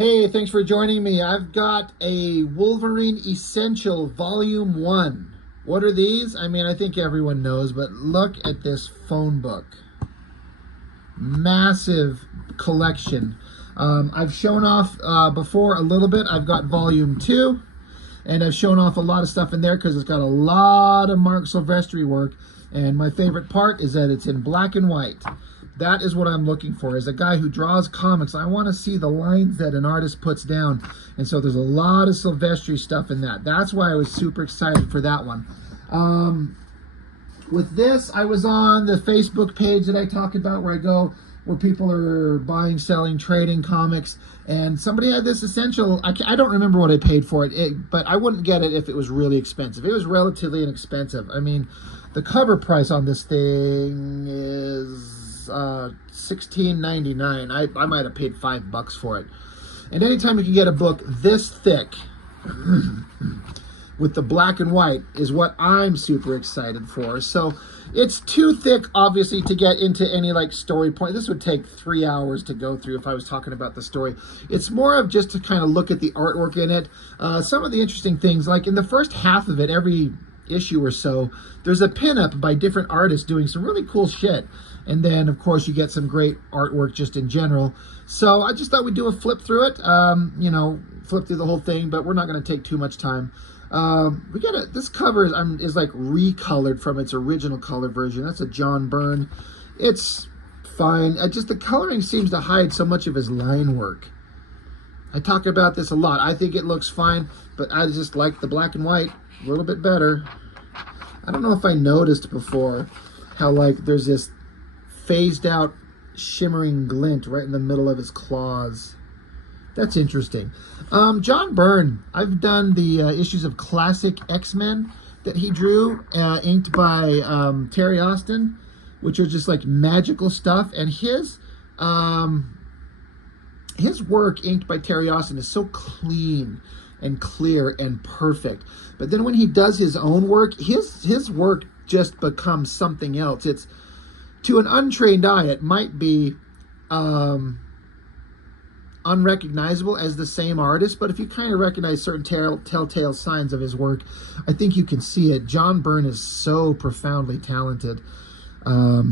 Hey, thanks for joining me. I've got a Wolverine Essential Volume 1. What are these? I mean, I think everyone knows, but look at this phone book. Massive collection. I've shown off before a little bit. I've got Volume 2, and I've shown off a lot of stuff in there because it's got a lot of Marc Silvestri work, and my favorite part is that it's in black and white. That is what I'm looking for. As a guy who draws comics, I want to see the lines that an artist puts down. And so there's a lot of Silvestri stuff in that. That's why I was super excited for that one. With this, I was on the Facebook page that I talk about where people are buying, selling, trading comics. And somebody had this essential. I don't remember what I paid for it, but I wouldn't get it if it was really expensive. It was relatively inexpensive. I mean, the cover price on this thing is $16.99. I might have paid $5 for it. And anytime you can get a book this thick with the black and white is what I'm super excited for. So it's too thick, obviously, to get into any like story point. This would take 3 hours to go through if I was talking about the story. It's more of just to kind of look at the artwork in it. Some of the interesting things, like in the first half of it, every issue or so, there's a pinup by different artists doing some really cool shit. And then, of course, you get some great artwork just in general. So I just thought we'd do a flip through it, flip through the whole thing, but we're not going to take too much time. This cover is like recolored from its original color version. That's a John Byrne. It's fine. The coloring seems to hide so much of his line work. I talk about this a lot. I think it looks fine, but I just like the black and white a little bit better. I don't know if I noticed before how like there's this phased out shimmering glint right in the middle of his claws. That's interesting. John Byrne, I've done the issues of Classic X-Men that he drew, inked by Terry Austin, which are just like magical stuff. And his work inked by Terry Austin is so clean and clear and perfect. But then when he does his own work, his work just becomes something else. It's, to an untrained eye, it might be unrecognizable as the same artist, but if you kind of recognize certain telltale signs of his work, I think you can see it. John Byrne is so profoundly talented. I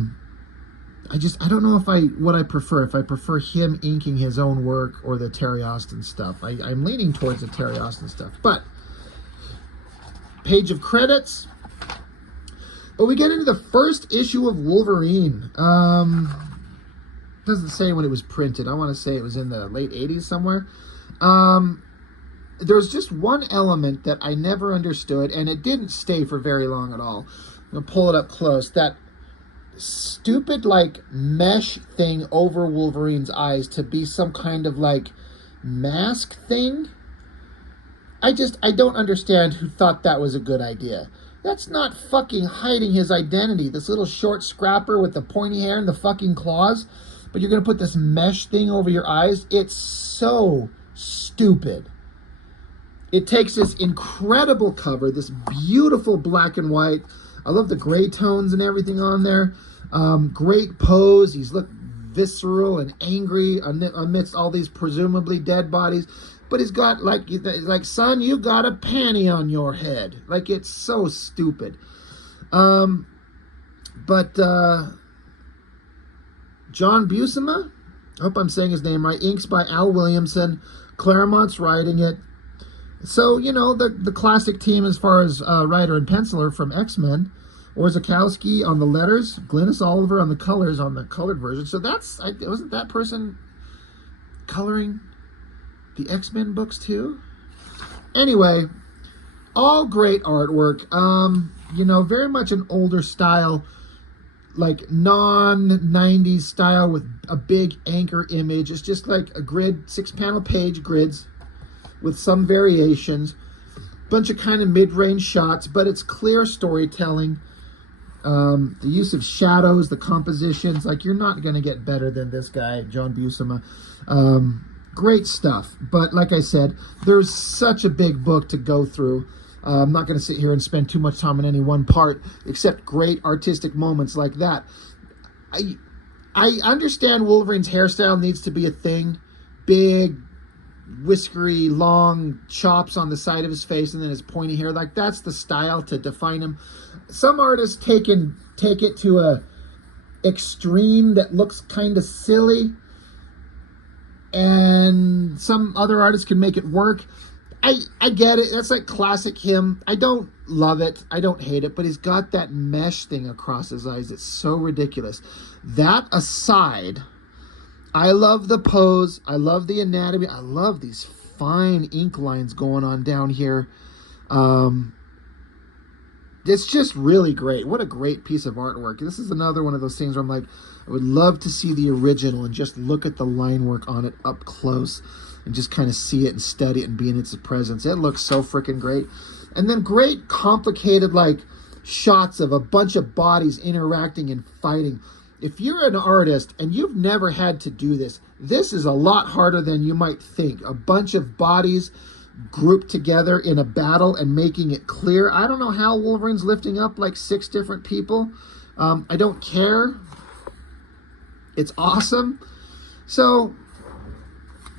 don't know what I prefer. If I prefer him inking his own work or the Terry Austin stuff. I'm leaning towards the Terry Austin stuff. But page of credits. But we get into the first issue of Wolverine. Doesn't say when it was printed. I want to say it was in the late 80s somewhere. There's just one element that I never understood, and it didn't stay for very long at all. I'm going to pull it up close. That stupid, like, mesh thing over Wolverine's eyes to be some kind of, like, mask thing. I don't understand who thought that was a good idea. That's not fucking hiding his identity. This little short scrapper with the pointy hair and the fucking claws. But you're going to put this mesh thing over your eyes? It's so stupid. It takes this incredible cover, this beautiful black and white. I love the gray tones and everything on there. Great pose. He's looked visceral and angry amidst all these presumably dead bodies. But he's got, like, son, you got a panty on your head. Like, it's so stupid. John Buscema, I hope I'm saying his name right, inks by Al Williamson. Claremont's writing it. So, the classic team as far as writer and penciler from X-Men. Orzechowski on the letters. Glynis Oliver on the colors on the colored version. So wasn't that person coloring the X-Men books too? Anyway, all great artwork. Very much an older style, like non-90s style with a big anchor image. It's just like a grid, 6-panel page grids with some variations. Bunch of kind of mid-range shots, but it's clear storytelling. The use of shadows, the compositions, like you're not going to get better than this guy, John Buscema. Great stuff. But like I said, there's such a big book to go through. I'm not going to sit here and spend too much time on any one part, except great artistic moments like that. I understand Wolverine's hairstyle needs to be a thing. Big, whiskery, long chops on the side of his face, and then his pointy hair. Like, that's the style to define him. Some artists take it to a extreme that looks kind of silly, and some other artists can make it work. I get it. That's like classic him. I don't love it. I don't hate it, but he's got that mesh thing across his eyes. It's so ridiculous. That aside, I love the pose. I love the anatomy. I love these fine ink lines going on down here. It's just really great. What a great piece of artwork. This is another one of those things where I'm like, I would love to see the original and just look at the line work on it up close and just kind of see it and study it and be in its presence. It looks so freaking great. And then great complicated like shots of a bunch of bodies interacting and fighting. If you're an artist and you've never had to do this, this is a lot harder than you might think. A bunch of bodies grouped together in a battle and making it clear. I don't know how Wolverine's lifting up like 6 different people. I don't care. It's awesome. So,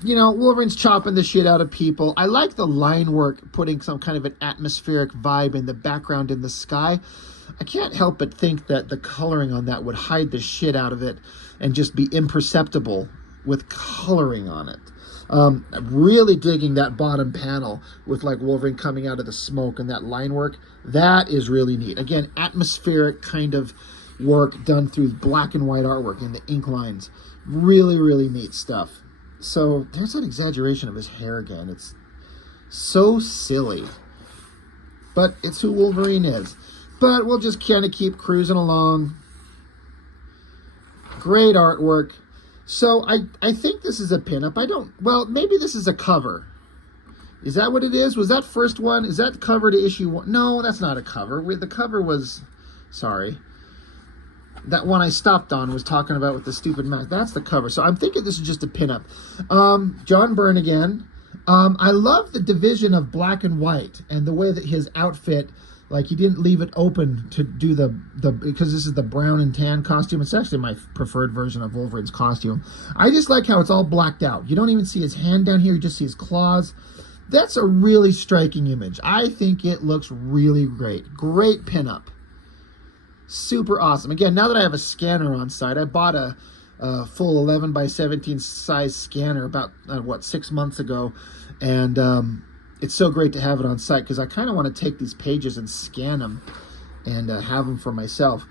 you know, Wolverine's chopping the shit out of people. I like the line work, putting some kind of an atmospheric vibe in the background in the sky. I can't help but think that the coloring on that would hide the shit out of it and just be imperceptible with coloring on it. I'm really digging that bottom panel with like Wolverine coming out of the smoke and that line work. That is really neat. Again, atmospheric kind of work done through black and white artwork and the ink lines. Really, really neat stuff. So there's an exaggeration of his hair again. It's so silly. But it's who Wolverine is. But we'll just kind of keep cruising along. Great artwork. So I think this is a pinup. Well, maybe this is a cover. Is that what it is? Was that first one? Is that the cover to issue 1? No, that's not a cover. The cover was, sorry. That one I stopped on was talking about with the stupid mask. That's the cover. So I'm thinking this is just a pinup. John Byrne again. I love the division of black and white and the way that his outfit, like he didn't leave it open to do the because this is the brown and tan costume. It's actually my preferred version of Wolverine's costume. I just like how it's all blacked out. You don't even see his hand down here. You just see his claws. That's a really striking image. I think it looks really great. Great pinup. Super awesome. Again, now that I have a scanner on site, I bought a full 11 by 17 size scanner about, 6 months ago. And it's so great to have it on site because I kind of want to take these pages and scan them and have them for myself.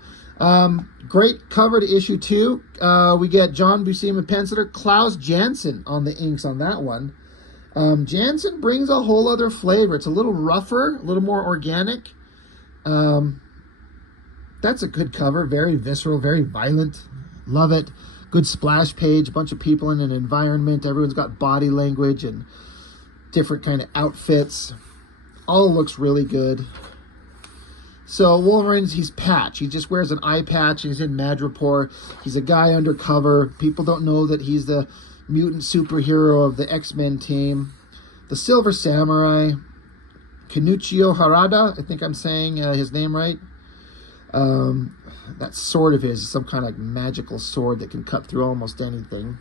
Great cover to issue 2. We get John Buscema penciler, Klaus Janson on the inks on that one. Janson brings a whole other flavor. It's a little rougher, a little more organic. That's a good cover. Very visceral, very violent. Love it. Good splash page. A bunch of people in an environment. Everyone's got body language and different kind of outfits. All looks really good. So Wolverine's, he's Patch. He just wears an eye patch. He's in Madripoor. He's a guy undercover. People don't know that he's the mutant superhero of the X-Men team. The Silver Samurai. Kinuchio Harada. I think I'm saying his name right. That sword of his is some kind of magical sword that can cut through almost anything.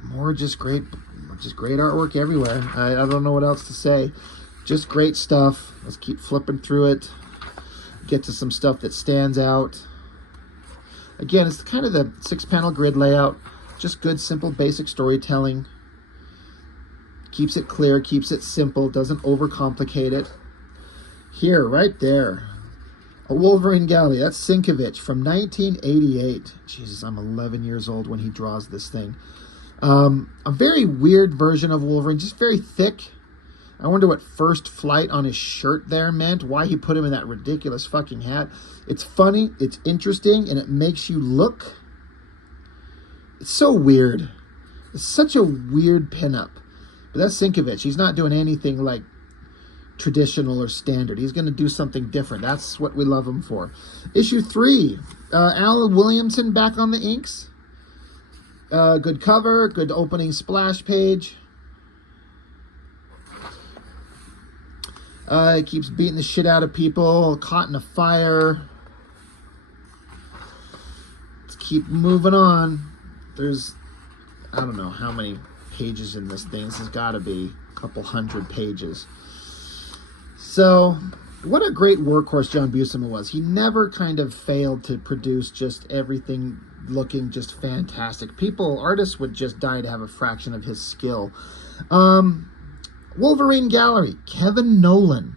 More just great artwork everywhere. I don't know what else to say. Just great stuff. Let's keep flipping through it. Get to some stuff that stands out. Again, it's kind of the 6-panel grid layout. Just good, simple, basic storytelling. Keeps it clear, keeps it simple, doesn't overcomplicate it. Here, right there, a Wolverine Galley. That's Sienkiewicz from 1988. Jesus, I'm 11 years old when he draws this thing. A very weird version of Wolverine, just very thick. I wonder what First Flight on his shirt there meant, why he put him in that ridiculous fucking hat. It's funny, it's interesting, and it makes you look. It's so weird. It's such a weird pinup. But that's Sienkiewicz. He's not doing anything like traditional or standard. He's going to do something different. That's what we love him for. Issue 3. Alan Williamson back on the inks. Good cover. Good opening splash page. He keeps beating the shit out of people. Caught in a fire. Let's keep moving on. there's, I don't know how many pages in this thing. This has got to be a couple hundred pages. So what a great workhorse John Buscema was. He never kind of failed to produce just everything looking just fantastic. Artists would just die to have a fraction of his skill. Wolverine Gallery, Kevin Nolan.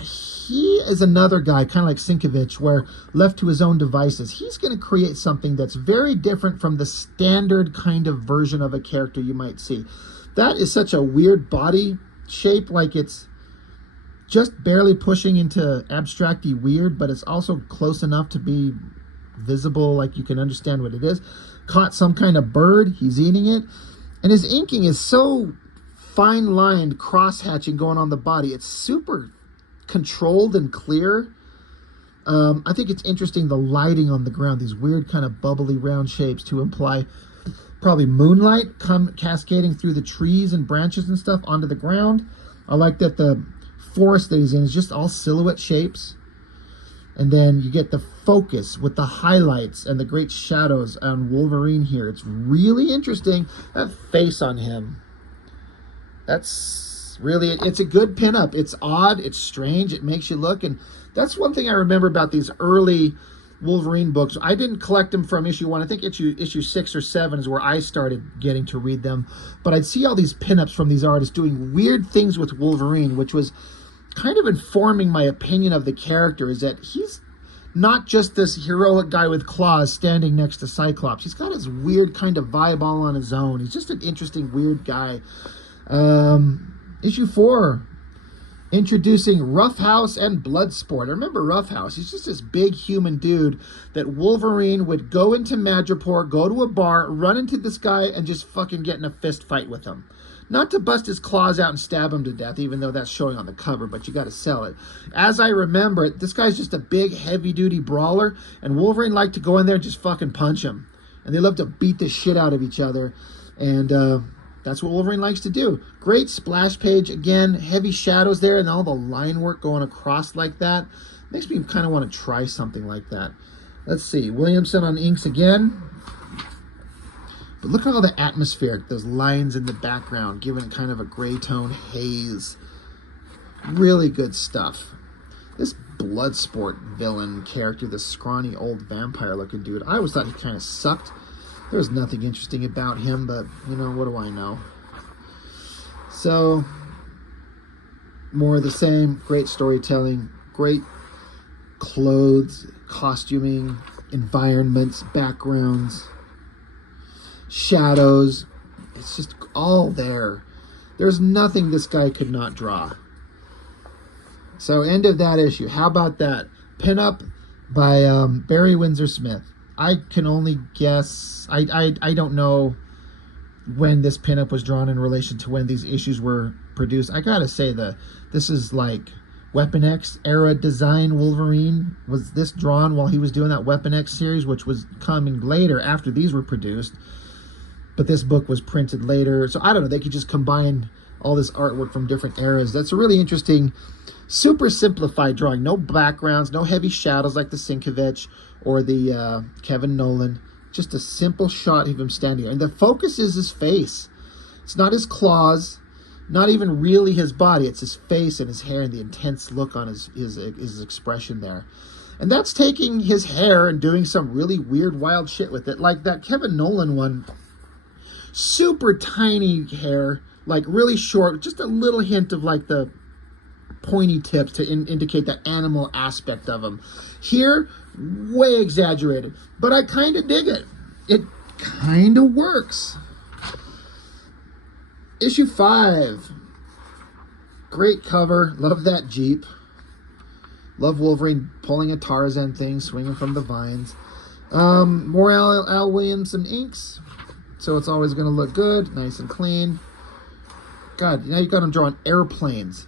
He is another guy, kind of like Sienkiewicz, where left to his own devices, he's going to create something that's very different from the standard kind of version of a character you might see. That is such a weird body shape, like it's just barely pushing into abstracty weird, but it's also close enough to be visible, like you can understand what it is. Caught some kind of bird, he's eating it, and his inking is so fine-lined, cross-hatching going on the body. It's super controlled and clear. I think it's interesting, the lighting on the ground, these weird kind of bubbly round shapes to imply probably moonlight cascading through the trees and branches and stuff onto the ground. I like that the forest that he's in is just all silhouette shapes. And then you get the focus with the highlights and the great shadows on Wolverine here. It's really interesting. That face on him. That's really, it's a good pinup. It's odd, it's strange, it makes you look. And that's one thing I remember about these early Wolverine books. I didn't collect them from issue 1. I think issue 6 or 7 is where I started getting to read them. But I'd see all these pinups from these artists doing weird things with Wolverine, which was kind of informing my opinion of the character, is that he's not just this heroic guy with claws standing next to Cyclops. He's got his weird kind of vibe all on his own. He's just an interesting, weird guy. Issue 4, introducing Roughhouse and Bloodsport. I remember Roughhouse. He's just this big human dude that Wolverine would go into Madripoor, go to a bar, run into this guy, and just fucking get in a fist fight with him. Not to bust his claws out and stab him to death, even though that's showing on the cover, but you got to sell it. As I remember it, this guy's just a big, heavy-duty brawler, and Wolverine liked to go in there and just fucking punch him. And they love to beat the shit out of each other, and that's what Wolverine likes to do. Great splash page. Again, heavy shadows there, and all the line work going across like that. Makes me kind of want to try something like that. Let's see. Williamson on inks again. But look at all the atmospheric, those lines in the background, giving it kind of a gray tone haze. Really good stuff. This Bloodsport villain character, this scrawny old vampire looking dude, I always thought he kind of sucked. There's nothing interesting about him, but, you know, what do I know? So, more of the same. Great storytelling, great clothes, costuming, environments, backgrounds, shadows. It's just all there. There's nothing this guy could not draw. So, end of that issue. How about that? Pinup by Barry Windsor Smith. I can only guess. I don't know when this pinup was drawn in relation to when these issues were produced. I gotta say this is like Weapon X era design Wolverine. Was this drawn while he was doing that Weapon X series, which was coming later after these were produced? But this book was printed later. So I don't know. They could just combine all this artwork from different eras. That's a really interesting, super simplified drawing. No backgrounds, no heavy shadows like the Sienkiewicz or the Kevin Nolan. Just a simple shot of him standing there. And the focus is his face. It's not his claws, not even really his body. It's his face and his hair and the intense look on his expression there. And that's taking his hair and doing some really weird, wild shit with it. Like that Kevin Nolan one, super tiny hair, like really short, just a little hint of like the pointy tips to indicate the animal aspect of him. Here, way exaggerated, but I kind of dig it. It kind of works. Issue 5. Great cover. Love that Jeep. Love Wolverine pulling a Tarzan thing, swinging from the vines. More Al Williamson inks, so it's always going to look good, nice and clean. God, now you got him drawing airplanes.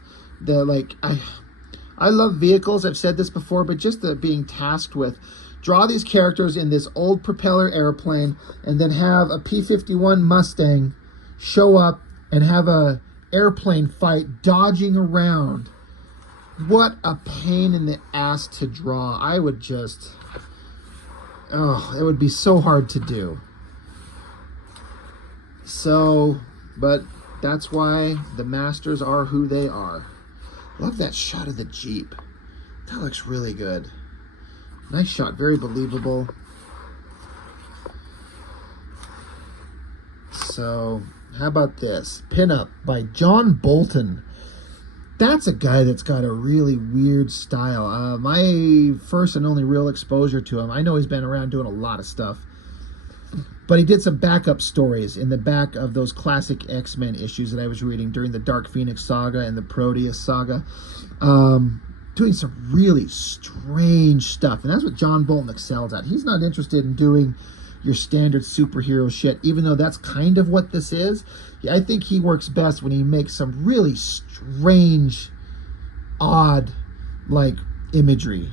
I love vehicles. I've said this before, but just the being tasked with draw these characters in this old propeller airplane and then have a P-51 Mustang show up and have a airplane fight dodging around. What a pain in the ass to draw. I would just, it would be so hard to do. So, but that's why the Masters are who they are. Love that shot of the Jeep. That looks really good. Nice shot, very believable. So, how about this? Pinup by John Bolton. That's a guy that's got a really weird style. My first and only real exposure to him, I know he's been around doing a lot of stuff, but he did some backup stories in the back of those classic X-Men issues that I was reading during the Dark Phoenix saga and the Proteus saga. Doing some really strange stuff, and that's what John Bolton excels at. He's not interested in doing your standard superhero shit, even though that's kind of what this is. I think he works best when he makes some really strange, odd, like, imagery.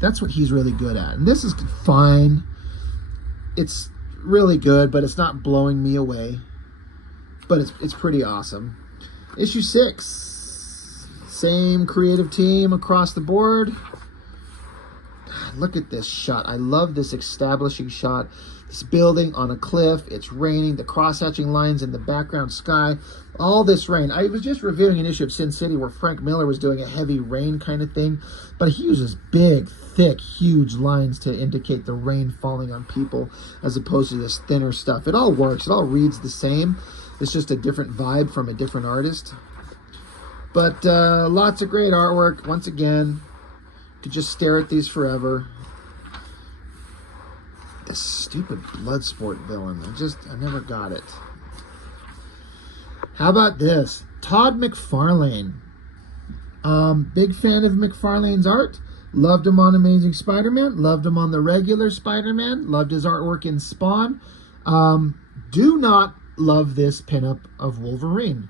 That's what he's really good at. And this is fine. It's really good, but it's not blowing me away. But it's pretty awesome. Issue 6. Same creative team across the board. Look at this shot. I love this establishing shot. This building on a cliff. It's raining. The cross-hatching lines in the background sky. All this rain. I was just reviewing an issue of Sin City where Frank Miller was doing a heavy rain kind of thing. But he uses big, thick, huge lines to indicate the rain falling on people as opposed to this thinner stuff. It all works. It all reads the same. It's just a different vibe from a different artist. But lots of great artwork. Once again, could just stare at these forever. This stupid Bloodsport villain. I never got it. How about this? Todd McFarlane. Big fan of McFarlane's art. Loved him on Amazing Spider-Man. Loved him on the regular Spider-Man. Loved his artwork in Spawn. Do not love this pinup of Wolverine.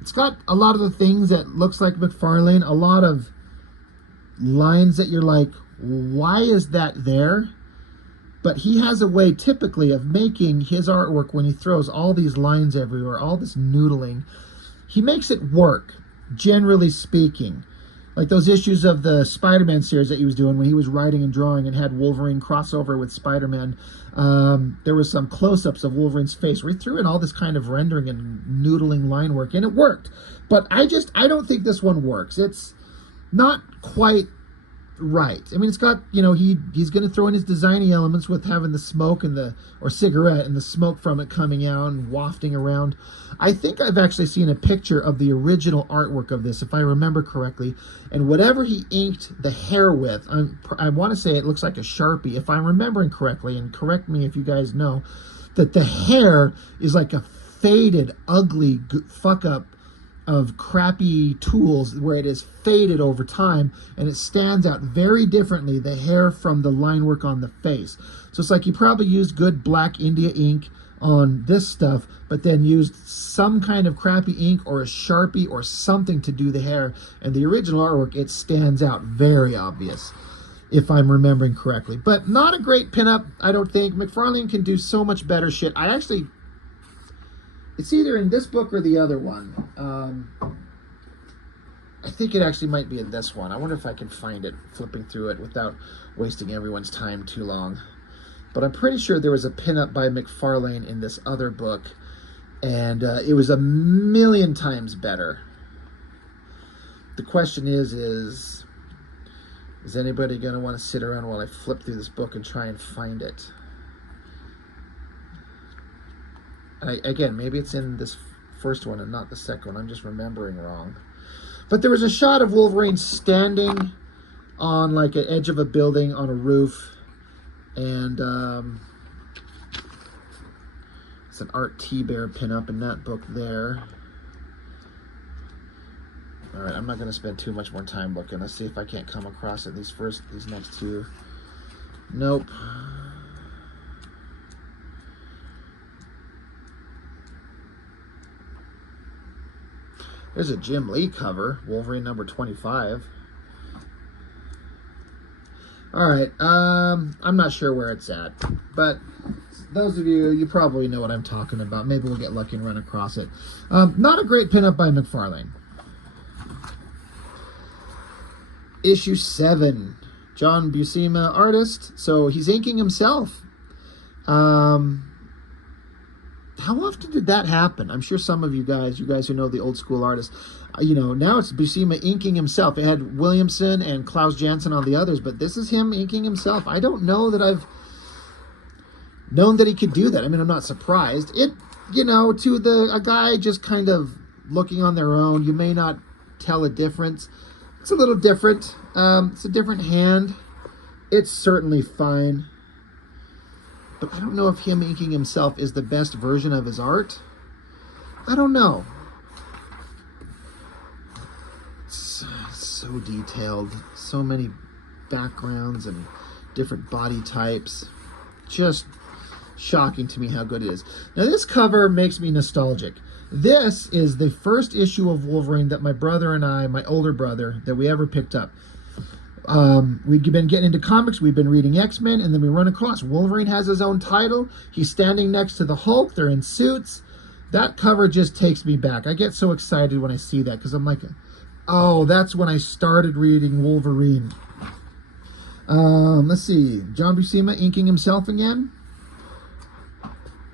It's got a lot of the things that looks like McFarlane. A lot of lines that you're like, why is that there? But he has a way typically of making his artwork when he throws all these lines everywhere, all this noodling. He makes it work, generally speaking. Like those issues of the Spider-Man series that he was doing when he was writing and drawing and had Wolverine crossover with Spider-Man. There was some close-ups of Wolverine's face where he threw in all this kind of rendering and noodling line work, and it worked. But I don't think this one works. It's not quite right. I mean, it's got, he's going to throw in his designy elements with having the smoke or cigarette and the smoke from it coming out and wafting around. I think I've actually seen a picture of the original artwork of this, if I remember correctly, and whatever he inked the hair with, I want to say it looks like a Sharpie, if I'm remembering correctly, and correct me if you guys know, that the hair is like a faded, ugly fuck-up of crappy tools where it is faded over time and it stands out very differently, the hair from the line work on the face. So it's like he probably used good black India ink on this stuff, but then used some kind of crappy ink or a Sharpie or something to do the hair. And the original artwork, it stands out, very obvious, if I'm remembering correctly. But not a great pinup, I don't think. McFarlane can do so much better shit. It's either in this book or the other one. I think it actually might be in this one. I wonder if I can find it, flipping through it without wasting everyone's time too long. But I'm pretty sure there was a pinup by McFarlane in this other book, and it was a million times better. The question is anybody going to want to sit around while I flip through this book and try and find it? Again, maybe it's in this first one and not the second one. I'm just remembering wrong. But there was a shot of Wolverine standing on like an edge of a building on a roof. And it's an Art T-Bear pinup in that book there. All right, I'm not going to spend too much more time looking. Let's see if I can't come across it. These next two. Nope. There's a Jim Lee cover, Wolverine number 25. All right, I'm not sure where it's at, but those of you probably know what I'm talking about. Maybe we'll get lucky and run across it. Not a great pinup by McFarlane. Issue 7, John Buscema, artist, so he's inking himself. how often did that happen? I'm sure some of you guys who know the old school artists, now it's Buscema inking himself. It had Williamson and Klaus Janson on the others, but this is him inking himself. I don't know that I've known that he could do that. I mean, I'm not surprised. To a guy just kind of looking on their own, you may not tell a difference. It's a little different. It's a different hand. It's certainly fine. But I don't know if him inking himself is the best version of his art. I don't know. It's so detailed. So many backgrounds and different body types. Just shocking to me how good it is. Now this cover makes me nostalgic. This is the first issue of Wolverine that my brother and I, my older brother, that we ever picked up. We'd been getting into comics, we've been reading X-Men, and then we run across Wolverine has his own title. He's standing next to the Hulk. They're in suits. That cover just takes me back. I get so excited when I see that because I'm like, oh, that's when I started reading Wolverine. Let's see. John Buscema inking himself again.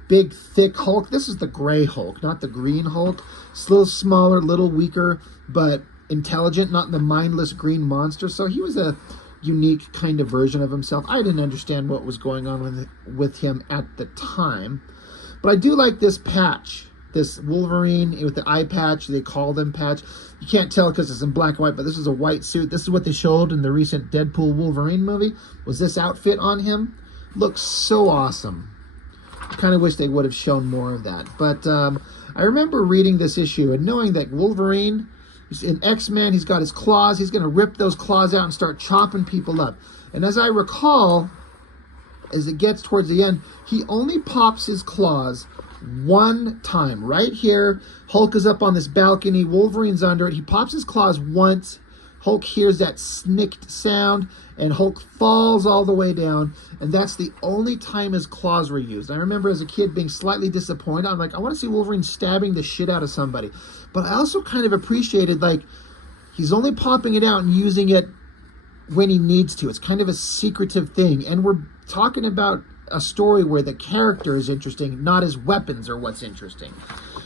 Big, thick Hulk. This is the gray Hulk, not the green Hulk. It's a little smaller, a little weaker, but intelligent, not the mindless green monster. So he was a unique kind of version of himself. I didn't understand what was going on with him at the time. But I do like this patch. This Wolverine with the eye patch. They call them patch. You can't tell because it's in black and white, but this is a white suit. This is what they showed in the recent Deadpool Wolverine movie. Was this outfit on him? Looks so awesome. I kind of wish they would have shown more of that. But I remember reading this issue and knowing that Wolverine, in X-Men, he's got his claws. He's going to rip those claws out and start chopping people up. And as I recall, as it gets towards the end, he only pops his claws one time. Right here, Hulk is up on this balcony. Wolverine's under it. He pops his claws once. Hulk hears that snicked sound, and Hulk falls all the way down, and that's the only time his claws were used. I remember as a kid being slightly disappointed. I'm like, I want to see Wolverine stabbing the shit out of somebody. But I also kind of appreciated, like, he's only popping it out and using it when he needs to. It's kind of a secretive thing, and we're talking about a story where the character is interesting, not his weapons are what's interesting.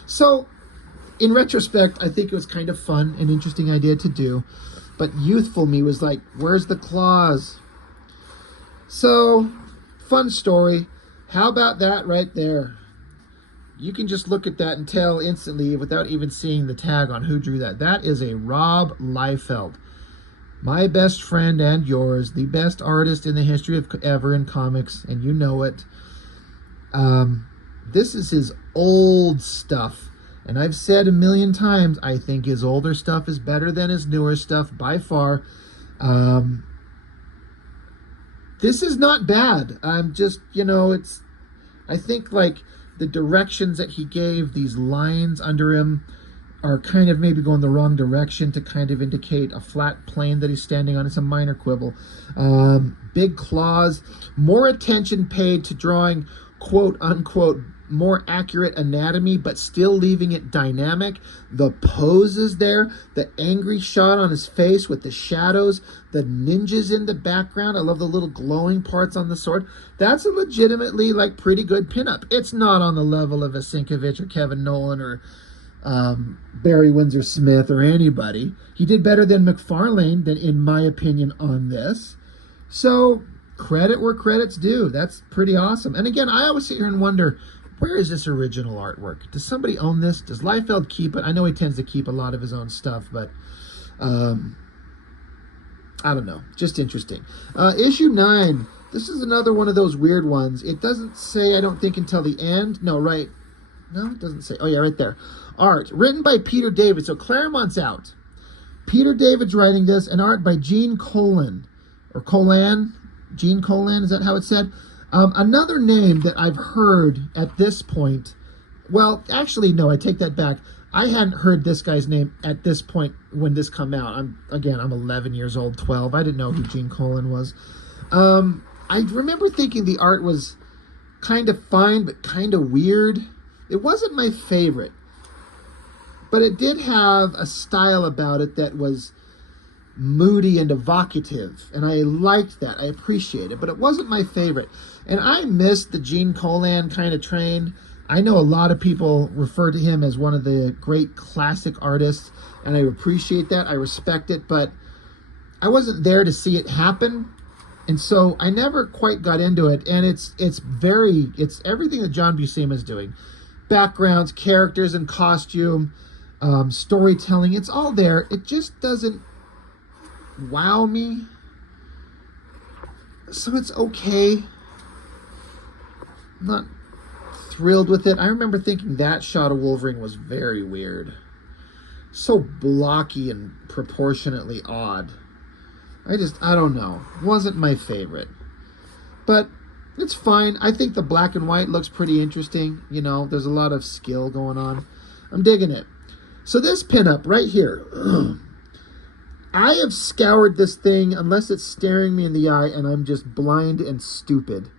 So, in retrospect, I think it was kind of fun, an interesting idea to do. But youthful me was like, where's the claws? So, fun story. How about that right there? You can just look at that and tell instantly without even seeing the tag on who drew that. That is a Rob Liefeld. My best friend and yours, the best artist in the history of ever in comics, and you know it. This is his old stuff. And I've said a million times, I think his older stuff is better than his newer stuff by far. This is not bad. I'm just, I think like the directions that he gave, these lines under him are kind of maybe going the wrong direction to kind of indicate a flat plane that he's standing on. It's a minor quibble. Big claws, more attention paid to drawing quote unquote more accurate anatomy, but still leaving it dynamic. The poses there, the angry shot on his face with the shadows, the ninjas in the background. I love the little glowing parts on the sword. That's a legitimately like pretty good pinup. It's not on the level of a Sienkiewicz or Kevin Nolan or Barry Windsor Smith or anybody. He did better than McFarlane, in my opinion, on this. So credit where credit's due. That's pretty awesome. And again, I always sit here and wonder, where is this original artwork? Does somebody own this? Does Liefeld keep it? I know he tends to keep a lot of his own stuff, but I don't know. Just interesting. Issue 9. This is another one of those weird ones. It doesn't say, I don't think, until the end. No, right. No, it doesn't say. Oh, yeah, right there. Art. Written by Peter David. So Claremont's out. Peter David's writing this, and art by Gene Colan. Or Colan. Gene Colan, is that how it's said? Another name that I've heard at this point, well, actually, no, I take that back. I hadn't heard this guy's name at this point when this come out. I'm 11 years old, 12. I didn't know who Gene Colan was. I remember thinking the art was kind of fine, but kind of weird. It wasn't my favorite, but it did have a style about it that was moody and evocative, and I liked that. I appreciate it, but it wasn't my favorite. And I missed the Gene Colan kind of train. I know a lot of people refer to him as one of the great classic artists, and I appreciate that. I respect it, but I wasn't there to see it happen, and so I never quite got into it. And it's everything that John Buscema is doing: backgrounds, characters, and costume, storytelling. It's all there. It just doesn't wow me. So it's okay. I'm not thrilled with it. I remember thinking that shot of Wolverine was very weird. So blocky and proportionately odd. I don't know. Wasn't my favorite. But it's fine. I think the black and white looks pretty interesting. You know, there's a lot of skill going on. I'm digging it. So this pinup right here. I have scoured this thing unless it's staring me in the eye and I'm just blind and stupid.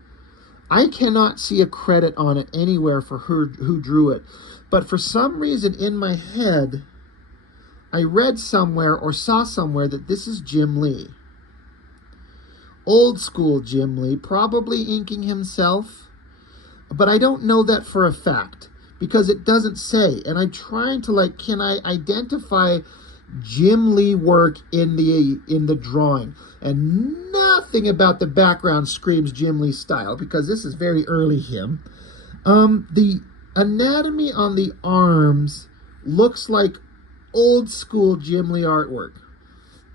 I cannot see a credit on it anywhere for who drew it. But for some reason in my head, I read somewhere or saw somewhere that this is Jim Lee. Old school Jim Lee, probably inking himself. But I don't know that for a fact because it doesn't say. And I'm trying to can I identify Jim Lee work in the drawing, and nothing about the background screams Jim Lee style because this is very early him. The anatomy on the arms looks like old school Jim Lee artwork,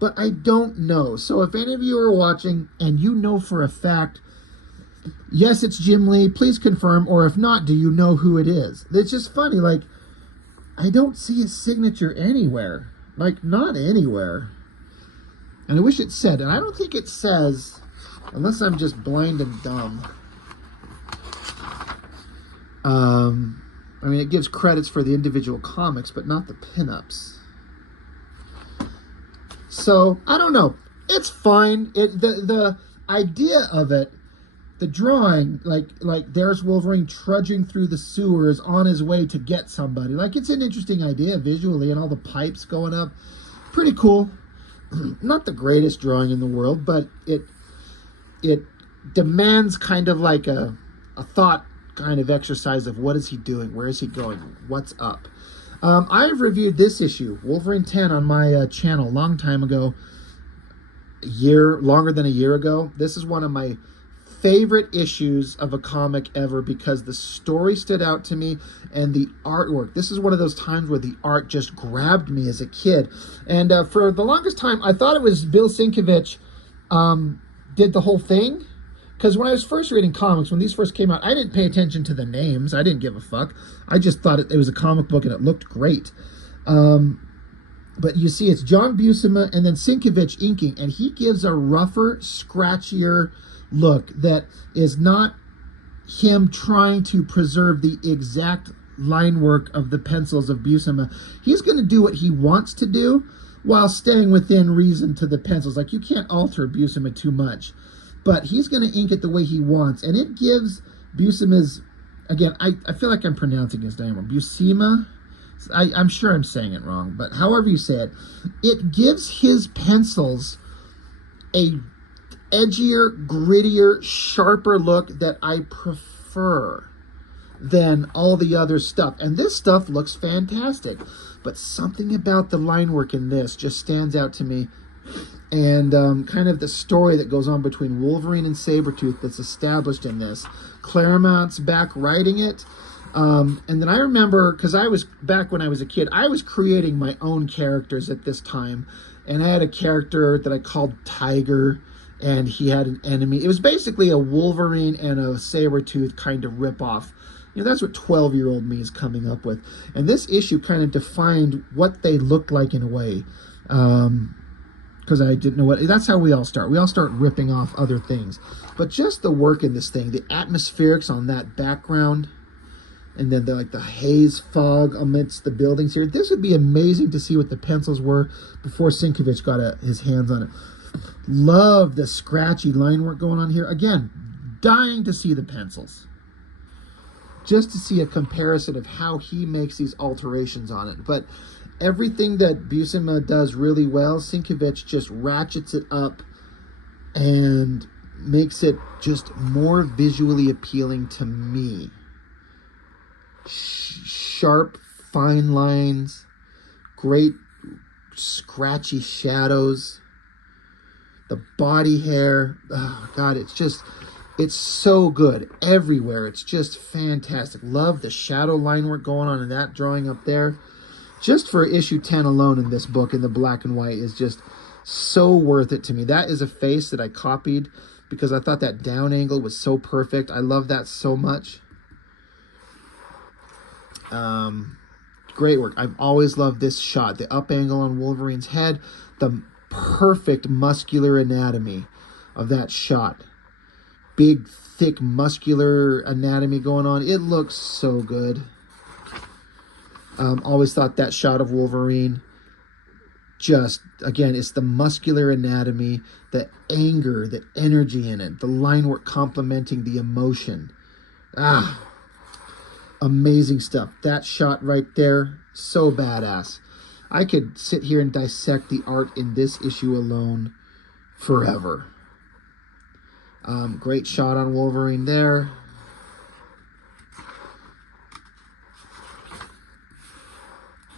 but I don't know. So if any of you are watching and you know for a fact, yes, it's Jim Lee, please confirm, or if not, do you know who it is? It's just funny, I don't see his signature anywhere. Not anywhere. And I wish it said. And I don't think it says, unless I'm just blind and dumb. I mean, it gives credits for the individual comics, but not the pinups. So, I don't know. It's fine. The idea of it, the drawing, there's Wolverine trudging through the sewers on his way to get somebody. It's an interesting idea visually, and all the pipes going up. Pretty cool. Not the greatest drawing in the world, but it demands kind of a thought kind of exercise of what is he doing? Where is he going? What's up? I've reviewed this issue, Wolverine 10, on my channel a long time ago. Longer than a year ago. This is one of my favorite issues of a comic ever because the story stood out to me and the artwork. This is one of those times where the art just grabbed me as a kid. And for the longest time, I thought it was Bill Sienkiewicz did the whole thing. Because when I was first reading comics, when these first came out, I didn't pay attention to the names. I didn't give a fuck. I just thought it was a comic book and it looked great. But you see, it's John Buscema and then Sienkiewicz inking, and he gives a rougher, scratchier look that is not him trying to preserve the exact line work of the pencils of Buscema. He's going to do what he wants to do while staying within reason to the pencils. You can't alter Buscema too much, but he's going to ink it the way he wants, and it gives Buscema's, again, I feel like I'm pronouncing his name wrong, Buscema. I'm sure I'm saying it wrong, but however you say it, it gives his pencils a edgier, grittier, sharper look that I prefer than all the other stuff. And this stuff looks fantastic, but something about the line work in this just stands out to me. And kind of the story that goes on between Wolverine and Sabretooth that's established in this. Claremont's back writing it. And then I remember, because back when I was a kid, I was creating my own characters at this time. And I had a character that I called Tiger, and he had an enemy. It was basically a Wolverine and a Sabretooth kind of ripoff. That's what 12-year-old me is coming up with. And this issue kind of defined what they looked like in a way. Because I didn't know what... That's how we all start. We all start ripping off other things. But just the work in this thing, the atmospherics on that background, and then the haze fog amidst the buildings here. This would be amazing to see what the pencils were before Sienkiewicz got his hands on it. Love the scratchy line work going on here. Again, dying to see the pencils. Just to see a comparison of how he makes these alterations on it. But everything that Buscema does really well, Sienkiewicz just ratchets it up and makes it just more visually appealing to me. sharp, fine lines, great scratchy shadows, the body hair. Oh, God, it's so good everywhere. It's just fantastic. Love the shadow line work going on in that drawing up there. Just for issue 10 alone in this book in the black and white is just so worth it to me. That is a face that I copied because I thought that down angle was so perfect. I love that so much. Great work. I've always loved this shot. The up angle on Wolverine's head, the perfect muscular anatomy of that shot. Big, thick, muscular anatomy going on. It looks so good. Always thought that shot of Wolverine, just, again, it's the muscular anatomy, the anger, the energy in it, the line work complementing the emotion. Amazing stuff. That shot right there, so badass. I could sit here and dissect the art in this issue alone forever. Great shot on Wolverine there.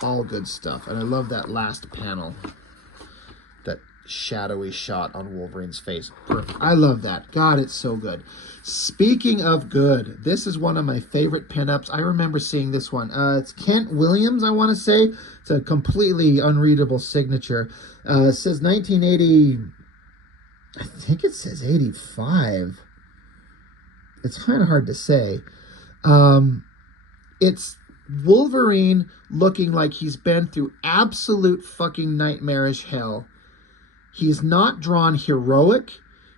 All good stuff. And I love that last panel. That shadowy shot on Wolverine's face. Perfect. I love that. God, it's so good. Speaking of good, this is one of my favorite pinups. I remember seeing this one. It's Kent Williams, I want to say. It's a completely unreadable signature. It says 1980... I think it says 85. It's kind of hard to say. It's Wolverine looking like he's been through absolute fucking nightmarish hell. He's not drawn heroic.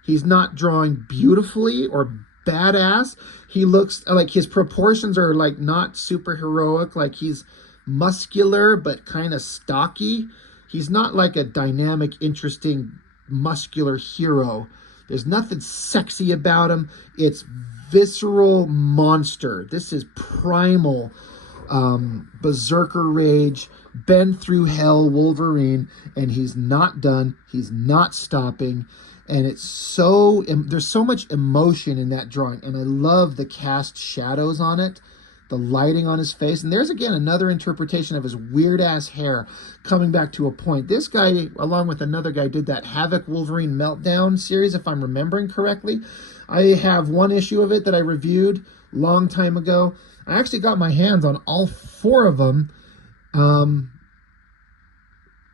He's not drawn beautifully or badass. He looks like his proportions are like not super heroic. Like he's muscular but kind of stocky. He's not like a dynamic, interesting, muscular hero. There's nothing sexy about him. It's visceral monster. This is primal berserker rage, been through hell Wolverine, and he's not done. He's not stopping. And it's so, there's so much emotion in that drawing. And I love the cast shadows on it, the lighting on his face. And there's, again, another interpretation of his weird-ass hair coming back to a point. This guy, along with another guy, did that Havoc Wolverine Meltdown series, if I'm remembering correctly. I have one issue of it that I reviewed a long time ago. I actually got my hands on all 4 of them.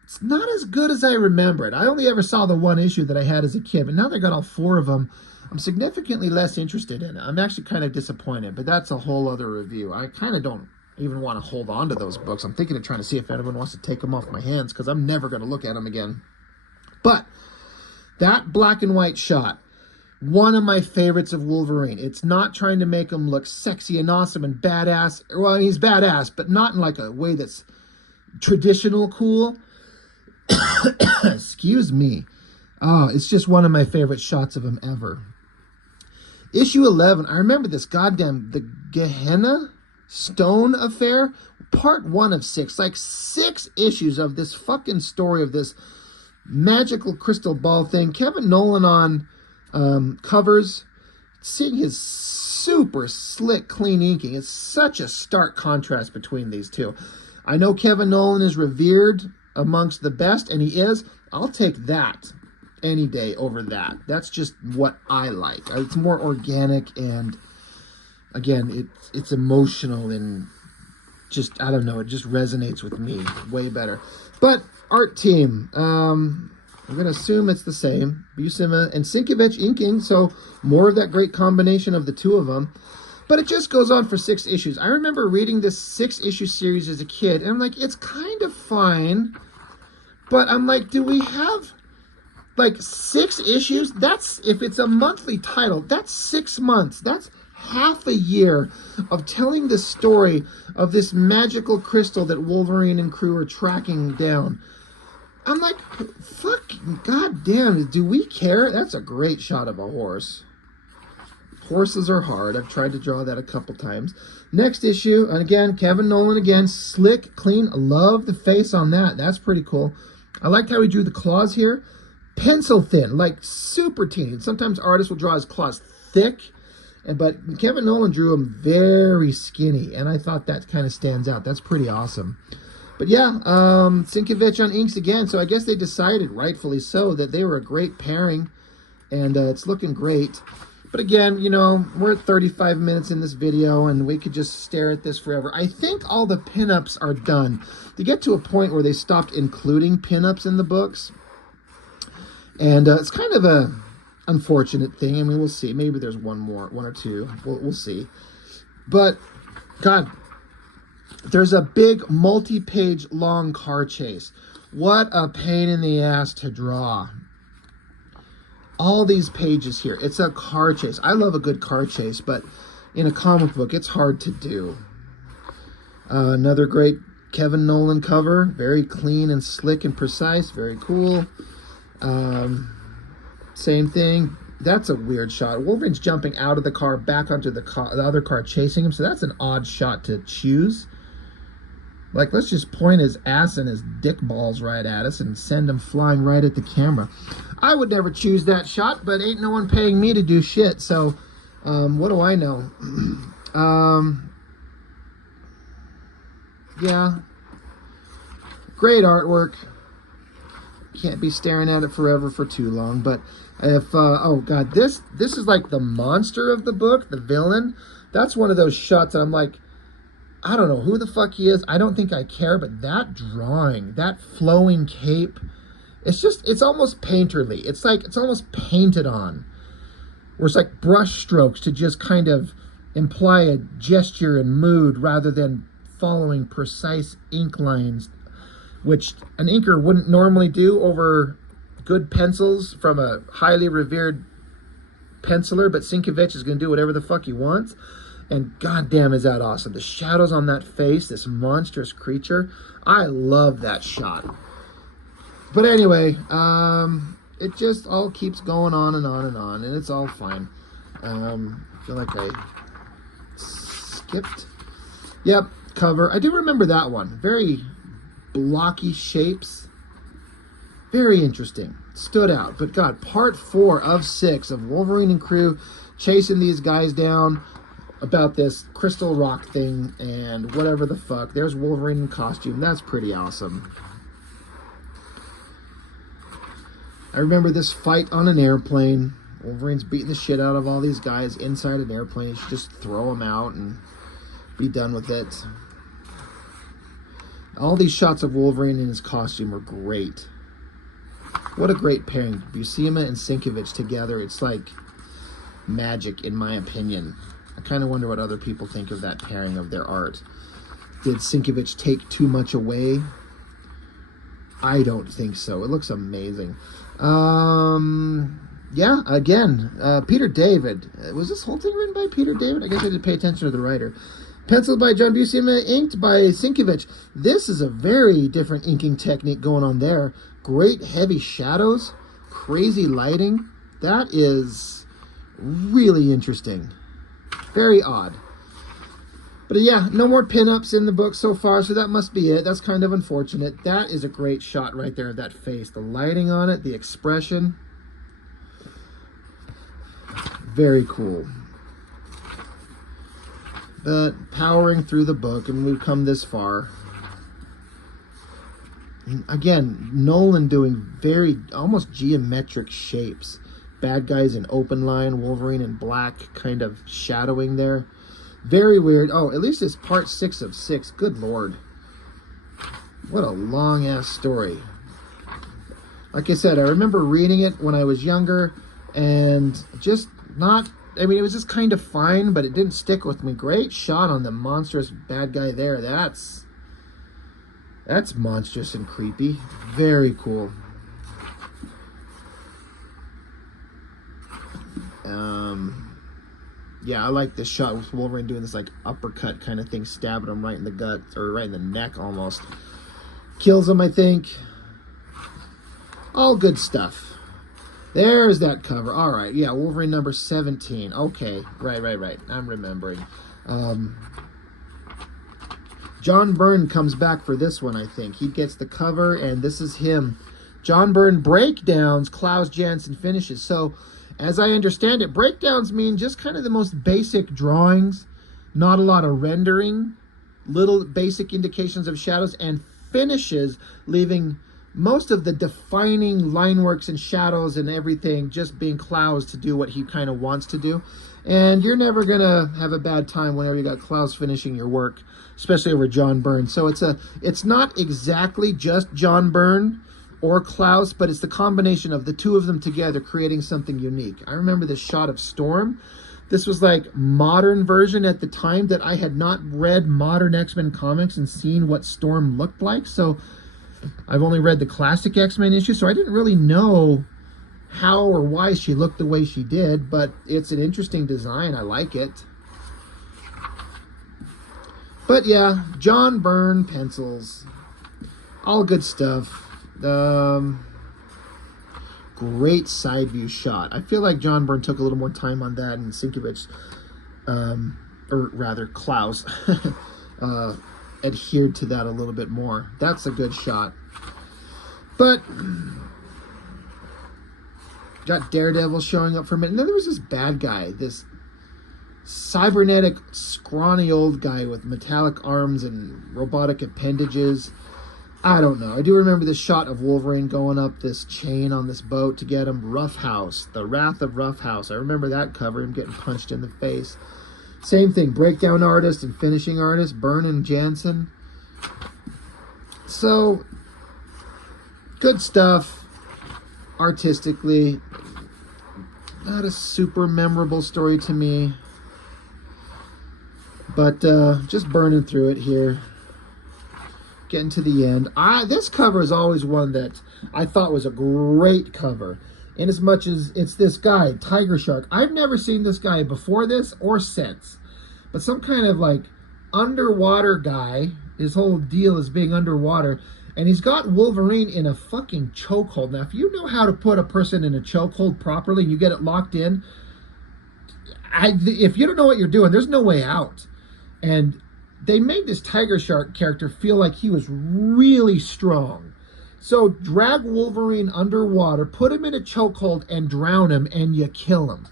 It's not as good as I remember it. I only ever saw the one issue that I had as a kid, but now they got all 4 of them. I'm significantly less interested in it. I'm actually kind of disappointed, but that's a whole other review. I kind of don't even want to hold on to those books. I'm thinking of trying to see if anyone wants to take them off my hands because I'm never going to look at them again. But that black and white shot, one of my favorites of Wolverine. It's not trying to make him look sexy and awesome and badass. Well, he's badass, but not in like a way that's traditional cool. Excuse me. Oh, it's just one of my favorite shots of him ever. Issue 11. I remember this goddamn, the Gehenna Stone affair. Part 1 of 6. Like 6 issues of this fucking story of this magical crystal ball thing. Kevin Nolan on covers. Seeing his super slick, clean inking. It's such a stark contrast between these two. I know Kevin Nolan is revered amongst the best, and he is. I'll take that any day over that. That's just what I like. It's more organic, and again, it's emotional, and just, I don't know, it just resonates with me way better. But art team, I'm going to assume it's the same. Buscema and Sienkiewicz inking, so more of that great combination of the two of them. But it just goes on for 6 issues. I remember reading this 6-issue series as a kid, and I'm like, it's kind of fine. But I'm like, do we have like 6 issues? That's, if it's a monthly title, that's 6 months. That's half a year of telling the story of this magical crystal that Wolverine and crew are tracking down. I'm like, fucking goddamn, do we care? That's a great shot of a horse. Horses are hard. I've tried to draw that a couple times. Next issue, and again, Kevin Nolan again, slick, clean. I love the face on that. That's pretty cool. I liked how he drew the claws here. Pencil thin, like super teeny. Sometimes artists will draw his claws thick, But Kevin Nolan drew him very skinny, and I thought that kind of stands out. That's pretty awesome. But yeah, Sienkiewicz on inks again. So I guess they decided, rightfully so, that they were a great pairing, and it's looking great. But again, you know, we're at 35 minutes in this video, and we could just stare at this forever. I think all the pinups are done. They get to a point where they stopped including pinups in the books, and it's kind of a unfortunate thing. I mean, we'll see. Maybe there's one or two. We'll see. But God, there's a big multi-page long car chase. What a pain in the ass to draw. All these pages here. It's a car chase. I love a good car chase, but in a comic book, it's hard to do. Another great Kevin Nolan cover. Very clean and slick and precise. Very cool. Same thing. That's a weird shot. Wolverine's jumping out of the car, back onto the other car chasing him, so that's an odd shot to choose. Like, let's just point his ass and his dick balls right at us and send him flying right at the camera. I would never choose that shot, but ain't no one paying me to do shit, so what do I know? Yeah. Great artwork. Can't be staring at it forever for too long, but if, oh God, this is like the monster of the book, the villain. That's one of those shots that I'm like, I don't know who the fuck he is. I don't think I care, but that drawing, that flowing cape, it's almost painterly. It's like, it's almost painted on. Where it's like brush strokes to just kind of imply a gesture and mood rather than following precise ink lines, which an inker wouldn't normally do over good pencils from a highly revered penciler, but Sienkiewicz is going to do whatever the fuck he wants. And goddamn, is that awesome. The shadows on that face, this monstrous creature. I love that shot. But anyway, it just all keeps going on and on and on, and it's all fine. I feel like I skipped. Yep, cover. I do remember that one. Very blocky shapes. Very interesting. Stood out. But God, part 4 of 6 of Wolverine and crew chasing these guys down about this crystal rock thing and whatever the fuck. There's Wolverine in costume. That's pretty awesome. I remember this fight on an airplane. Wolverine's beating the shit out of all these guys inside an airplane. You should just throw them out and be done with it. All these shots of Wolverine in his costume are great. What a great pairing. Buscema and Sienkiewicz together. It's like magic, in my opinion. I kind of wonder what other people think of that pairing of their art. Did Sienkiewicz take too much away? I don't think so. It looks amazing. Yeah, again, Peter David. Was this whole thing written by Peter David? I guess I didn't pay attention to the writer. Penciled by John Buscema, inked by Sienkiewicz. This is a very different inking technique going on there. Great heavy shadows, crazy lighting. That is really interesting. Very odd. But yeah, no more pinups in the book so far, so that must be it. That's kind of unfortunate. That is a great shot right there of that face. The lighting on it, the expression. Very cool. But powering through the book, and we've come this far. And again, Nolan doing very, almost geometric shapes. Bad guys in open line, Wolverine in black, kind of shadowing there. Very weird. Oh, at least it's part 6 of 6. Good Lord. What a long-ass story. Like I said, I remember reading it when I was younger, and just not... I mean, it was just kind of fine, but it didn't stick with me. Great shot on the monstrous bad guy there. That's monstrous and creepy. Very cool. Yeah, I like this shot with Wolverine doing this like uppercut kind of thing, stabbing him right in the gut, or right in the neck almost. Kills him, I think. All good stuff. There's that cover. All right, yeah, Wolverine number 17. Okay, right. I'm remembering. John Byrne comes back for this one, I think. He gets the cover, and this is him. John Byrne breakdowns, Klaus Janson finishes. So As I understand it, breakdowns mean just kind of the most basic drawings, not a lot of rendering, little basic indications of shadows, and finishes, leaving most of the defining line works and shadows and everything just being Klaus to do what he kind of wants to do. And you're never gonna have a bad time whenever you got Klaus finishing your work, especially over John Byrne. So it's not exactly just John Byrne or Klaus, but it's the combination of the two of them together creating something unique. I remember this shot of Storm. This was like modern version at the time that I had not read modern X-Men comics and seen what Storm looked like. So I've only read the classic X-Men issue, so I didn't really know how or why she looked the way she did, but it's an interesting design. I like it. But yeah, John Byrne pencils. All good stuff. Great side view shot. I feel like John Byrne took a little more time on that, and Sienkiewicz, or rather Klaus, adhered to that a little bit more. That's a good shot. But got Daredevil showing up for a minute. And then there was this bad guy, this cybernetic, scrawny old guy with metallic arms and robotic appendages. I don't know. I do remember the shot of Wolverine going up this chain on this boat to get him. Roughhouse, the Wrath of Roughhouse. I remember that cover, him getting punched in the face. Same thing, breakdown artist and finishing artist, Byrne and Jansen. So, good stuff artistically. Not a super memorable story to me, but just burning through it here. Getting to the end. This cover is always one that I thought was a great cover, in as much as it's this guy, Tiger Shark. I've never seen this guy before this or since, but some kind of like underwater guy. His whole deal is being underwater, and he's got Wolverine in a fucking chokehold. Now, if you know how to put a person in a chokehold properly and you get it locked in, if you don't know what you're doing, there's no way out. And they made this Tiger Shark character feel like he was really strong. So drag Wolverine underwater, put him in a chokehold, and drown him, and you kill him.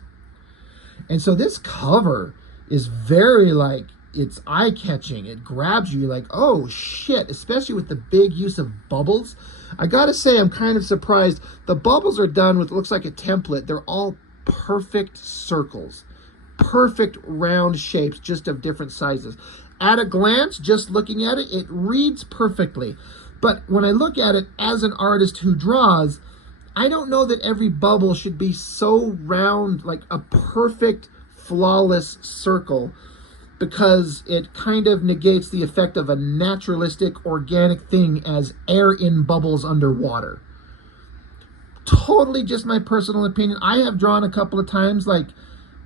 And so this cover is very, like, it's eye-catching. It grabs you. You're like, oh, shit, especially with the big use of bubbles. I gotta say, I'm kind of surprised. The bubbles are done with, looks like a template. They're all perfect circles. Perfect round shapes, just of different sizes. At a glance, just looking at it, it reads perfectly. But when I look at it as an artist who draws, I don't know that every bubble should be so round, like a perfect, flawless circle, because it kind of negates the effect of a naturalistic, organic thing as air in bubbles underwater. Totally just my personal opinion. I have drawn a couple of times, like,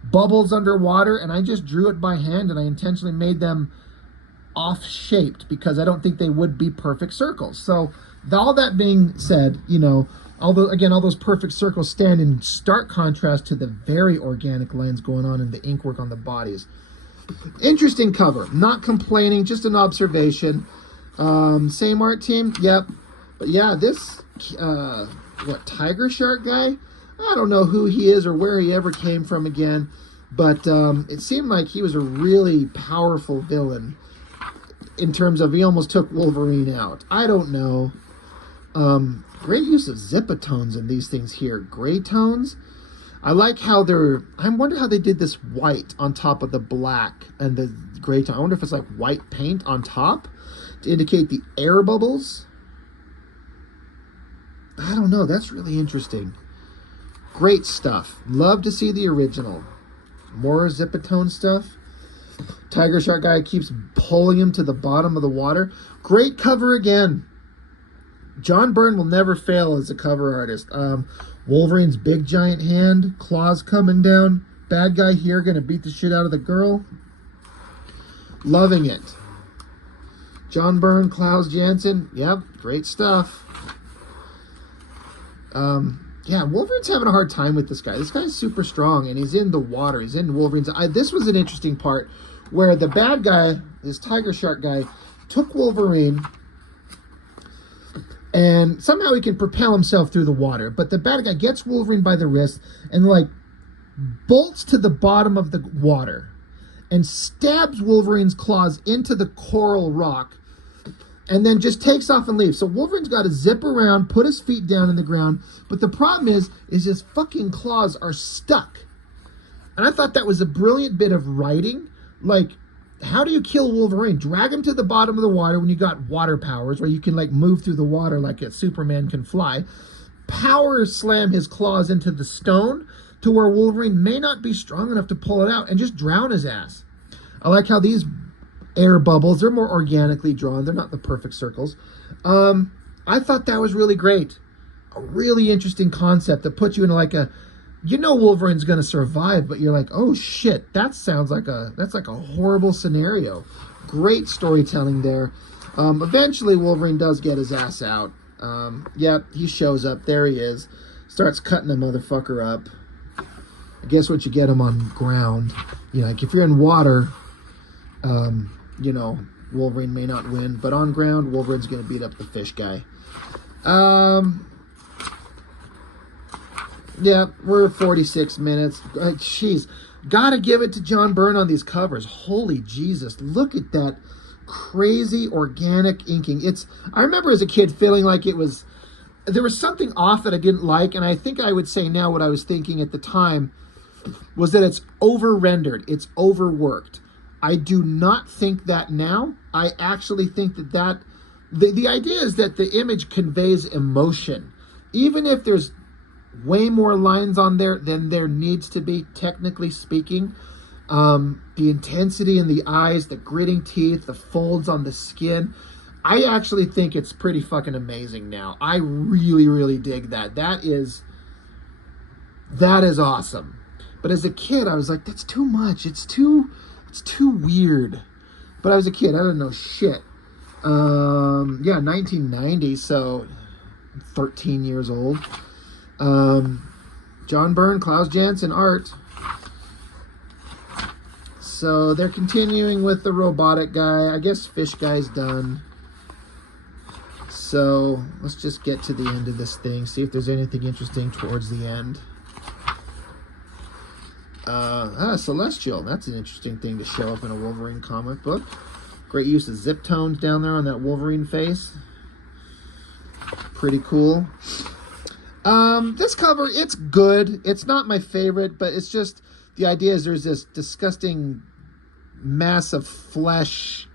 bubbles underwater, and I just drew it by hand, and I intentionally made them off-shaped because I don't think they would be perfect circles. So all that being said, you know, although again, all those perfect circles stand in stark contrast to the very organic lines going on in the ink work on the bodies. Interesting cover. Not complaining, just an observation. Same art team, yep. But yeah, this Tiger Shark guy, I don't know who he is or where he ever came from again, but it seemed like he was a really powerful villain in terms of he almost took Wolverine out. I don't know. Great use of zipatones in these things here. Gray tones. I like how I wonder how they did this white on top of the black and the gray tone. I wonder if it's like white paint on top to indicate the air bubbles. I don't know. That's really interesting. Great stuff. Love to see the original. More zipatone stuff. Tiger Shark guy keeps pulling him to the bottom of the water. Great cover again. John Byrne will never fail as a cover artist. Wolverine's big giant hand, claws coming down. Bad guy here gonna beat the shit out of the girl. Loving it. John Byrne, Klaus Jansen. Yep, great stuff. Yeah, Wolverine's having a hard time with this guy. This guy's super strong, and he's in the water. He's in Wolverine's eye. This was an interesting part where the bad guy, this Tiger Shark guy, took Wolverine, and somehow he can propel himself through the water. But the bad guy gets Wolverine by the wrist and, like, bolts to the bottom of the water and stabs Wolverine's claws into the coral rock, and then just takes off and leaves. So Wolverine's got to zip around, put his feet down in the ground, but the problem is his fucking claws are stuck. And I thought that was a brilliant bit of writing. Like, how do you kill Wolverine? Drag him to the bottom of the water when you got water powers, where you can like move through the water like a Superman can fly. Power slam his claws into the stone to where Wolverine may not be strong enough to pull it out, and just drown his ass. I like how these air bubbles, they're more organically drawn. They're not the perfect circles. I thought that was really great. A really interesting concept that puts you in like a, you know, Wolverine's going to survive, but you're like, oh shit, that's like a horrible scenario. Great storytelling there. Eventually Wolverine does get his ass out. Yep, he shows up. There he is. Starts cutting the motherfucker up. I guess once you get him on ground, you know, like if you're in water, you know, Wolverine may not win, but on ground, Wolverine's going to beat up the fish guy. Yeah, we're 46 minutes. Jeez, gotta give it to John Byrne on these covers. Holy Jesus, look at that crazy organic inking. I remember as a kid feeling like there was something off that I didn't like, and I think I would say now what I was thinking at the time was that it's over-rendered, it's overworked. I do not think that now. I actually think that the idea is that the image conveys emotion. Even if there's way more lines on there than there needs to be, technically speaking. The intensity in the eyes, the gritting teeth, the folds on the skin. I actually think it's pretty fucking amazing now. I really, really dig that. That is awesome. But as a kid, I was like, that's too much. It's too weird. But I was a kid. I didn't know shit. Yeah, 1990, so 13 years old. John Byrne, Klaus Janson art. So they're continuing with the robotic guy. I guess fish guy's done. So let's just get to the end of this thing. See if there's anything interesting towards the end. Celestial. That's an interesting thing to show up in a Wolverine comic book. Great use of zip tones down there on that Wolverine face. Pretty cool. This cover, it's good. It's not my favorite, but it's just, the idea is there's this disgusting mass of flesh,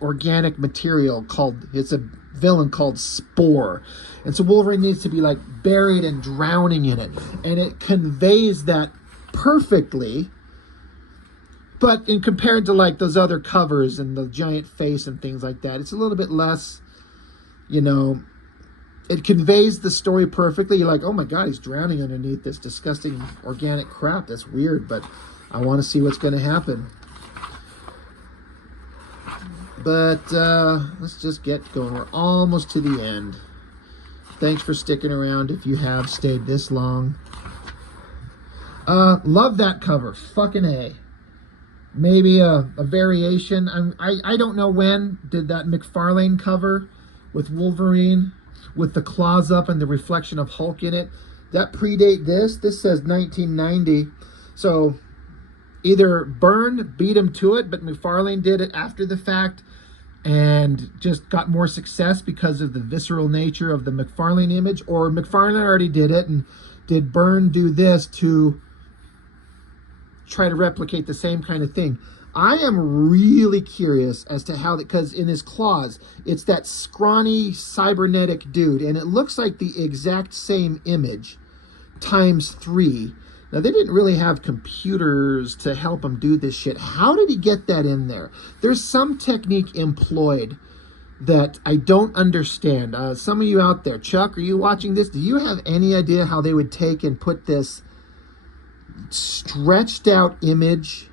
organic material it's a villain called Spore. And so Wolverine needs to be like buried and drowning in it. And it conveys that perfectly. But in compared to like those other covers and the giant face and things like that, it's a little bit less, you know, it conveys the story perfectly. You're like, oh my God, he's drowning underneath this disgusting organic crap. That's weird, but I want to see what's going to happen. But let's just get going. We're almost to the end. Thanks for sticking around if you have stayed this long. Love that cover. Fucking A. Maybe a variation. I don't know when did that McFarlane cover with Wolverine with the claws up and the reflection of Hulk in it. That predate this. This says 1990. So either Byrne beat him to it, but McFarlane did it after the fact and just got more success because of the visceral nature of the McFarlane image, or McFarlane already did it and did Byrne do this to try to replicate the same kind of thing. I am really curious as to how, because in his claws, it's that scrawny cybernetic dude, and it looks like the exact same image times 3. Now, they didn't really have computers to help him do this shit. How did he get that in there? There's some technique employed that I don't understand. Some of you out there, Chuck, are you watching this? Do you have any idea how they would take and put this stretched out image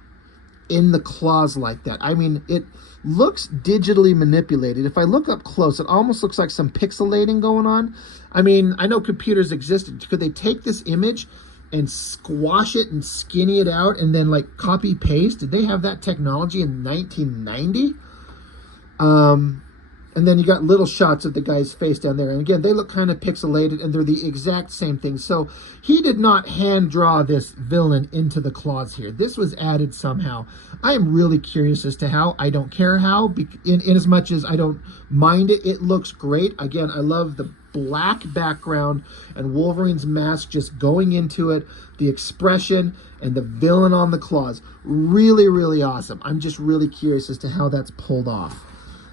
in the claws like that? I mean, it looks digitally manipulated. If I look up close, it almost looks like some pixelating going on. I mean, I know computers existed. Could they take this image and squash it and skinny it out and then like copy paste? Did they have that technology in 1990? And then you got little shots of the guy's face down there. And again, they look kind of pixelated, and they're the exact same thing. So he did not hand draw this villain into the claws here. This was added somehow. I am really curious as to how. I don't care how, in as much as I don't mind it. It looks great. Again, I love the black background and Wolverine's mask just going into it, the expression, and the villain on the claws. Really, really awesome. I'm just really curious as to how that's pulled off.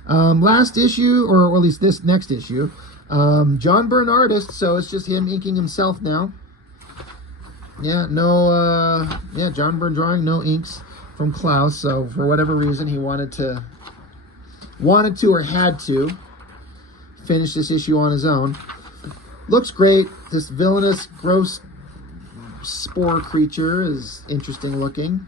Last issue, or at least this next issue, John Byrne artist, so it's just him inking himself now. Yeah, no, yeah, John Byrne drawing, no inks from Klaus, so for whatever reason he wanted to or had to finish this issue on his own. Looks great. This villainous, gross spore creature is interesting looking.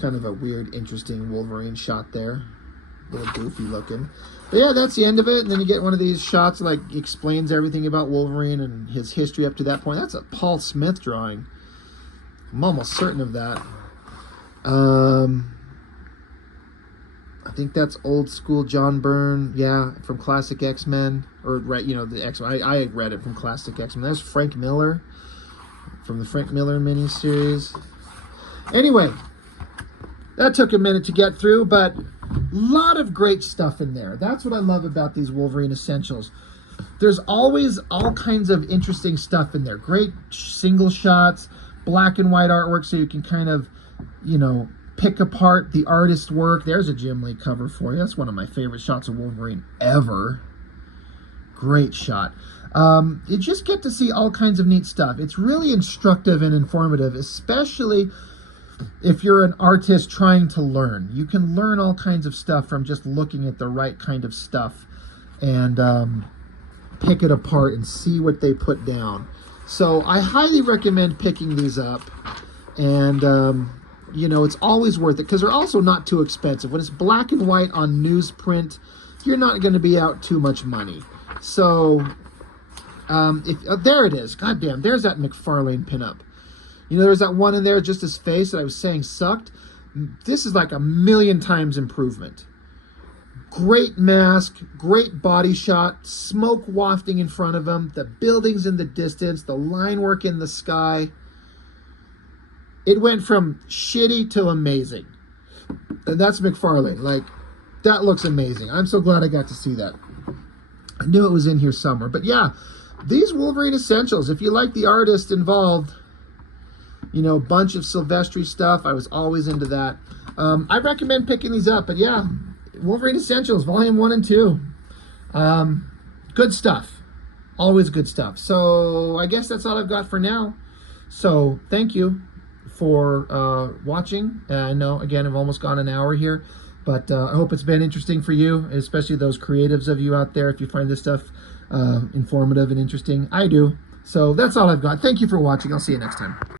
Kind of a weird, interesting Wolverine shot there. A little goofy looking. But yeah, that's the end of it. And then you get one of these shots like explains everything about Wolverine and his history up to that point. That's a Paul Smith drawing. I'm almost certain of that. I think that's old school John Byrne. Yeah, from Classic X-Men. Or, right, you know, the X-Men. I read it from Classic X-Men. There's Frank Miller from the Frank Miller miniseries. Anyway, that took a minute to get through, but a lot of great stuff in there. That's what I love about these Wolverine Essentials. There's always all kinds of interesting stuff in there. Great single shots, black and white artwork, so you can kind of, you know, pick apart the artist's work. There's a Jim Lee cover for you. That's one of my favorite shots of Wolverine ever. Great shot. You just get to see all kinds of neat stuff. It's really instructive and informative, especially if you're an artist trying to learn. You can learn all kinds of stuff from just looking at the right kind of stuff and pick it apart and see what they put down. So I highly recommend picking these up. And, you know, it's always worth it because they're also not too expensive. When it's black and white on newsprint, you're not going to be out too much money. So, there it is. God damn, there's that McFarlane pinup. You know, there's that one in there, just his face that I was saying sucked. This is like a million times improvement. Great mask, great body shot, smoke wafting in front of him, the buildings in the distance, the line work in the sky. It went from shitty to amazing. And that's McFarlane. Like, that looks amazing. I'm so glad I got to see that. I knew it was in here somewhere. But yeah, these Wolverine Essentials, if you like the artist involved, you know, a bunch of Silvestri stuff. I was always into that. I recommend picking these up. But yeah, Wolverine Essentials, Volume 1 and 2. Good stuff. Always good stuff. So I guess that's all I've got for now. So thank you for watching. I know, again, I've almost gone an hour here. But I hope it's been interesting for you, especially those creatives of you out there. If you find this stuff informative and interesting, I do. So that's all I've got. Thank you for watching. I'll see you next time.